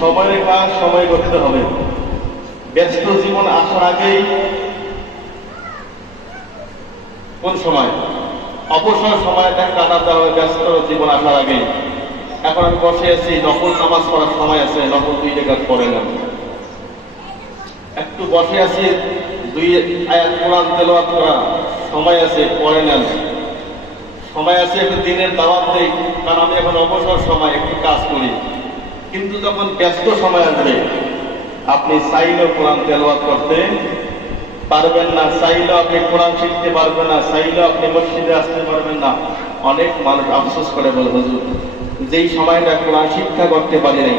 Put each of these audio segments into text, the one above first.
সময়ের কাজ সময় করতে হবে। ব্যস্ত জীবন আসার আগেই কোন সময় অবসর সময়টা কাটাতে হবে, ব্যস্ত জীবন আসার আগেই। এখন আমি বসে আছি, নফল নামাজ পড়ার সময় আছে, নফল 2 রাকাত পড়ে নেন। একটু বসে আছি, 2 আয়াত কোরআন তেলাওয়াত করা সময় আছে, পড়ে নেন। সময় আছে একটু দিনের দাওয়াত দেই, কারণ আমি এখন অবসর সময় একটু কাজ করি। কিন্তু যখন ব্যস্ত সময় আসবে, আপনি চাইলেও কোরআন তেলাওয়াত করতে পারবেন না, চাইলেও আপনি কোরআন শিখতে পারবেন না, চাইলেও আপনি মসজিদে আসতে পারবেন না। অনেক মানুষ আফসোস করে বলে, হুজুর যেই সময়টা কোরআন শিক্ষা করতে পারি নাই,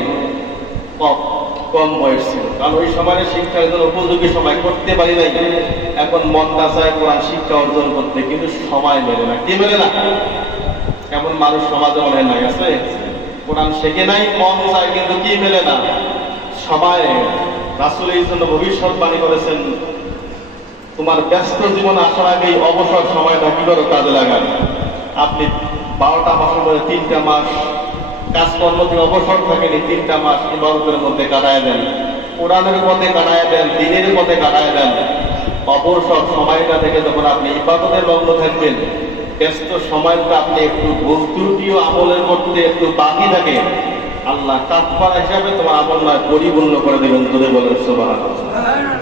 কম বয়স ছিল, কারণ ওই সময়ের শিক্ষার জন্য উপযোগী সময় করতে পারি নাই। এখন মনটা চায় কোরআন শিক্ষা অর্জন করতে, কিন্তু সময় মেলে না। কি মেলে না? এমন মানুষ সমাজে মনে নাই আছে? কোরআন শেখে নাই, মন চায়, কিন্তু কি মেলে না? সময়। রাসূল এই জন্য ভবিষ্যৎবাণী করেছেন, তোমার ব্যস্ত জীবন আসার আগেই অবসর সময়টা কি করে কাজে লাগান। আপনি 12টা মাসের মধ্যে 3টা মাস কাজকর্ম থেকে অবসর থাকেনি, 3টা মাস ইবাদতের মধ্যে কাটায় দেন, কোরআনের পথে কাটায় দেন, দ্বীনের পথে কাটায় দেন। অবসর সময়টা থেকে যখন আপনি ইবাদতের লগ্ন থাকবেন, ব্যস্ত সময়টা আপনি একটু ভুল ত্রুটিও আমলের মধ্যে একটু বাকি থাকে, আল্লাহ কাফারা হিসাবে তোমার আমল নয় পরিপূর্ণ করে দেবেন। জোরে বলেন সুবহানাল্লাহ।